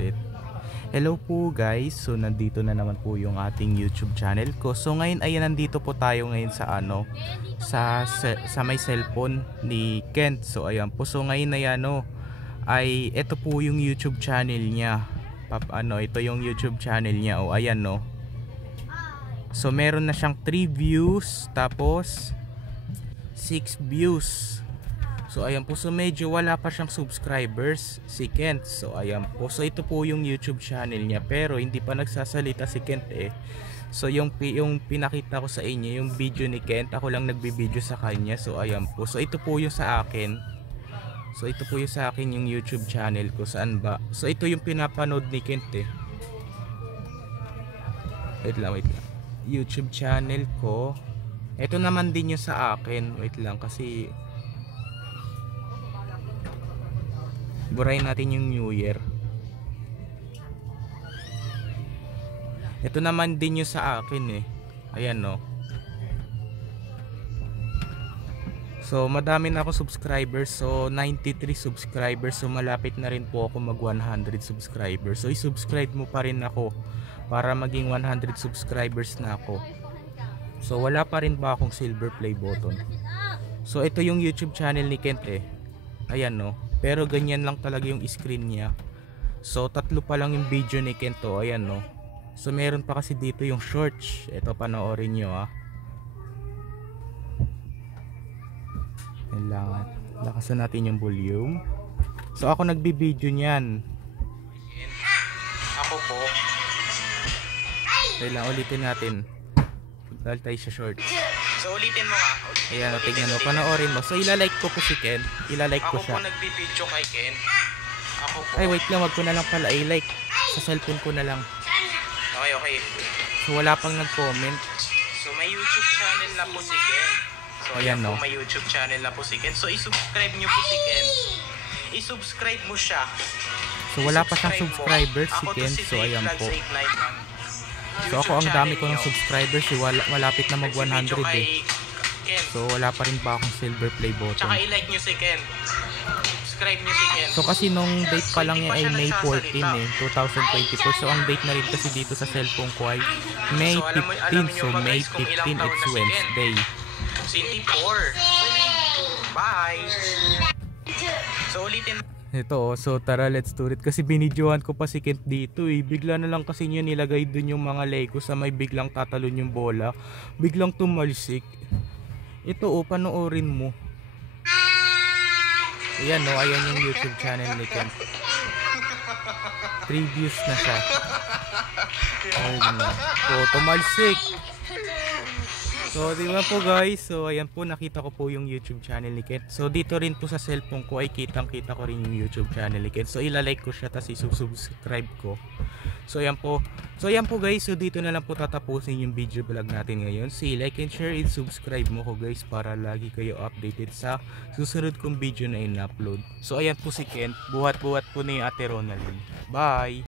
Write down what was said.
it. Hello po guys, so nandito na naman po yung ating YouTube channel ko. So ngayon ay nandito po tayo ngayon sa sa may cellphone ni Kent. So ayan po, so ngayon ay ito po yung YouTube channel niya. Ito yung YouTube channel niya. O ayan no. So meron na siyang 3 views tapos 6 views. So ayan po, so medyo wala pa siyang subscribers si Kent. So ayan po, so ito po yung YouTube channel niya, pero hindi pa nagsasalita si Kent eh. So yung pinakita ko sa inyo, yung video ni Kent, ako lang nagbibideo sa kanya. So ayan po, so ito po yung sa akin. So ito po yung sa akin yung YouTube channel ko. Saan ba? So ito yung pinapanood ni Kent eh. Wait lang. YouTube channel ko. Ito naman din yung sa akin. Wait lang kasi burahin natin yung New Year. Ito naman din yung sa akin eh. Ayan no. So madami na ako subscribers. So 93 subscribers. So malapit na rin po ako mag 100 subscribers. So i-subscribe mo pa rin ako para maging 100 subscribers na ako. So wala pa rin ba akong silver play button. So ito yung YouTube channel ni Kent eh. Ayan no. Pero ganyan lang talaga yung screen niya. So 3 pa lang yung video ni Kent to. Ayan no. So meron pa kasi dito yung shorts. Ito panoorin nyo ah. Kailangan lakasan natin yung volume. So ako nagbibideo niyan. Ako po. Kailangan ulitin natin. Dahil tayo sa shorts. So ulitin mo nga. Ayan, tingnan mo, panoorin mo. So ilalike ko po si Ken. Ilalike ko siya. Ako po nagbibideo kay Ken. Ako po. Ay wait lang, wag ko na lang pala i-like. Sa cellphone ko na lang. Okay. So wala pang nag-comment. So may YouTube channel na po si Ken. So ayan no. May YouTube channel na po si Ken. So i-subscribe nyo po si Ken. I-subscribe mo siya. So wala pa siyang subscribers si Ken. So ayan po. So ako ang dami ko ng subscribers. Malapit na mag 100 eh. So wala pa rin pa akong silver play button. Tsaka i-like nyo si Ken. Subscribe nyo si Ken. So kasi nung date pa lang niya ay May 14 eh, 2024. So ang date na rin kasi dito sa cellphone ko ay May 15. So May 15 it's Wednesday. 24. Bye. So ulitin. Ito so tara let's do it. Kasi binidyohan ko pa si Kent dito eh. Bigla na lang kasi niya nilagay dun yung mga Lego sa may biglang tatalon yung bola. Biglang tumalsik. Ito panoorin mo. Ayan no, ayan yung YouTube channel ni Kent. 3 views na siya. Ayan no. So tumalsik. So di ba po guys, so ayan po, nakita ko po yung YouTube channel ni Kent. So dito rin po sa cellphone ko ay kitang-kita ko rin yung YouTube channel ni Kent. So ilalike ko siya tapos i-subscribe ko. So ayan po. So ayan po guys, so dito na lang po tatapusin yung video vlog natin ngayon. So like and share and subscribe mo ko guys para lagi kayo updated sa susunod kong video na in-upload. So ayan po si Kent, buhat-buhat po ni Ate Ronaldin. Bye!